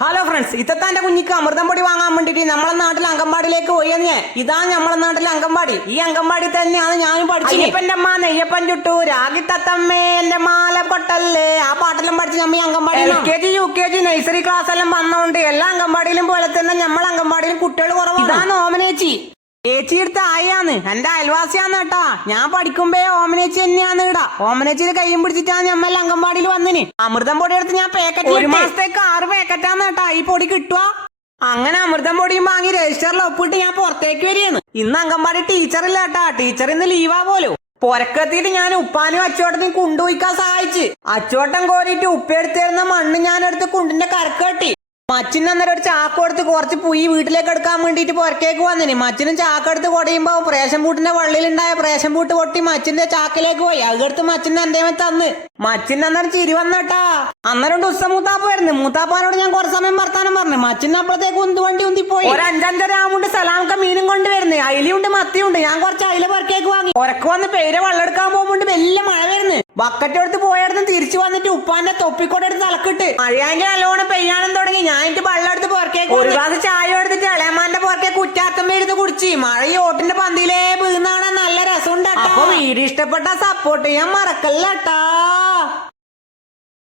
Hello friends, ഇത്തത്താന്റെ കുഞ്ഞിക്ക് അമൃതം പൊടി വാങ്ങാൻ വേണ്ടിട്ട് നമ്മളെ നാട്ടിൽ അങ്കമ്പാടിയിലേക്ക് പോയെന്നേ. ഇതാ നമ്മളെ നാട്ടിലെ അങ്കമ്പാടി. ഈ അങ്കമ്പാടി തന്നെയാണ് ഞാനും പഠിച്ചത്. അയ്യപ്പന്റെ അമ്മ നെയ്യപ്പൻ ചുട്ടു രാഗി തത്തമ്മേ എന്റെ മാല കൊട്ടല്ലേ, ആ പാട്ടെല്ലാം പഠിച്ച് നമ്മ Angambadi LKG UKG nursery class എല്ലാം വന്നോണ്ട് എല്ലാ അങ്കമ്പാടിയിലും പോലെ തന്നെ നമ്മളെ അങ്കമ്പാടിയിലും കുട്ടികൾ കുറവാണ്. ഇതാണ് ഓമനേച്ചി. ചേച്ചി എടുത്ത ആയാന്ന് എന്റെ അയൽവാസിയാന്ന് കേട്ടാ. ഞാൻ പഠിക്കുമ്പോ ഓമനേച്ചി തന്നെയാന്ന് ഇടാ. ഓമനേച്ചിയുടെ കയ്യും പിടിച്ചിട്ടാണ് ഞമ്മൽ അങ്കമ്പാടിയിൽ വന്നിന്. അമൃതം പൊടി എടുത്ത് ഞാൻ പാക്കറ്റ് 1 മാസത്തേക്ക് 6 പാക്കറ്റാന്ന് കേട്ടാ ഈ പൊടി കിട്ടുക. അങ്ങനെ അമൃതം പൊടിയും വാങ്ങി രജിസ്റ്ററിൽ ഒപ്പിട്ട് ഞാൻ പുറത്തേക്ക് വരികയാണ്. ഇന്ന് അങ്കമ്പാടി ടീച്ചറില്ല കേട്ടാ. ടീച്ചർ ഇന്ന് ലീവാ പോലും. പൊരക്കെത്തിയിട്ട് ഞാൻ ഉപ്പാനും അച്ചോട്ടനും കൊണ്ടുപോയിക്കാൻ സഹായിച്ച്. അച്ചോട്ടൻ കോരിയിട്ട് ഉപ്പെടുത്തിരുന്ന മണ്ണ് ഞാനെടുത്ത് കുണ്ടിന്റെ കരക്ക് കെട്ടി. മച്ചിന് അന്നേരം ഒരു ചാക്ക് കൊടുത്ത് കുറച്ച് പുയി വീട്ടിലേക്ക് എടുക്കാൻ വേണ്ടിട്ട് പുറക്കേക്ക് വന്നിന്. മച്ചിനും ചാക്കെടുത്ത് കൊടയുമ്പോ പ്രേശം പൂട്ടിന്റെ വള്ളിയിലുണ്ടായ പ്രേശം പൂട്ട് പൊട്ടി മച്ചിന്റെ ചാക്കിലേക്ക് പോയി. അതെടുത്ത് മച്ചിന്റെ എന്റെ തന്ന്. മച്ചിന്റെ അന്നേരം ചിരി വന്നട്ടാ. അന്നേരം ദിവസം മൂത്താപ്പ വരുന്നു. മൂത്താപ്പാനോട് ഞാൻ കുറച്ച് സമയം വർത്താനം പറഞ്ഞു. മച്ചിന് അപ്പോഴത്തേക്ക് ഉന്തുവണ്ടി ഉന്തിപ്പോയി. ഒരു 5-5 രാമുണ്ട് സലാമക്ക മീനും കൊണ്ട് വരുന്നു. അയിലുണ്ട് മത്തിയുണ്ട്. ഞാൻ കുറച്ച് അയില പുറക്കേക്ക് വാങ്ങി. പുറക്ക് വന്ന് പേര് വെള്ളെടുക്കാൻ പോകുമ്പോണ്ട് വലിയ മഴ വരുന്നു. ബക്കറ്റ് എടുത്ത് പോയടുത്ത് തിരിച്ചു വന്നിട്ട് ഉപ്പാന്റെ തൊപ്പിക്കോടെ എടുത്ത് തലക്കിട്ട് മഴയാങ്കിൽ നല്ലോണം പെയ്യാനും തുടങ്ങി. ഞാൻ എനിക്ക് വെള്ളം എടുത്ത് പുറക്കേക്ക് ഒരു ഗ്ലാസ് ചായ എടുത്തിട്ട് ഇളയമാന്റെ പുറക്കെ കുറ്റാത്തമ്മ എടുത്ത് കുടിച്ച്. മഴ ഈ ഓട്ടിന്റെ പന്തിയിലേ വീണാണ്. നല്ല രസമുണ്ട്. അപ്പൊ വീഡിയോ ഇഷ്ടപ്പെട്ട സപ്പോർട്ട് ചെയ്യാൻ മറക്കല്ലേട്ടാ.